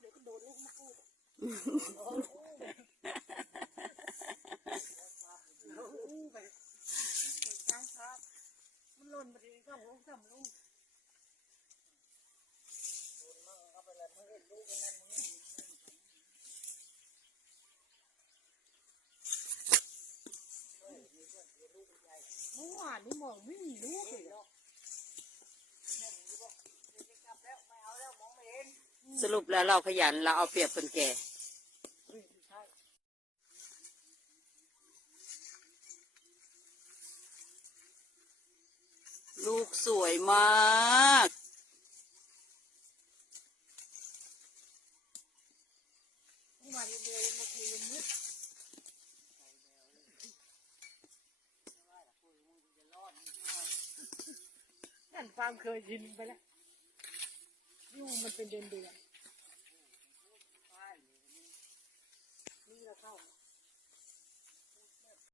เดี๋ยวก็โดนลูกมะกรูดตั้งครับมันหล่นมาทีก็ลงซ้ำลงเอาไปเลยมันเห็นลูกนั่นเมื่อวานนี่มองไม่มีลูกเลยสรุปแล้วเราขยันเราเอาเปรียบคนแก่ลูกสวยมากมาเรื่อยๆมาคุยมืดนั่นความเคยชินไปแล้วอยู่มันเป็นเดือนนี่เราเข้า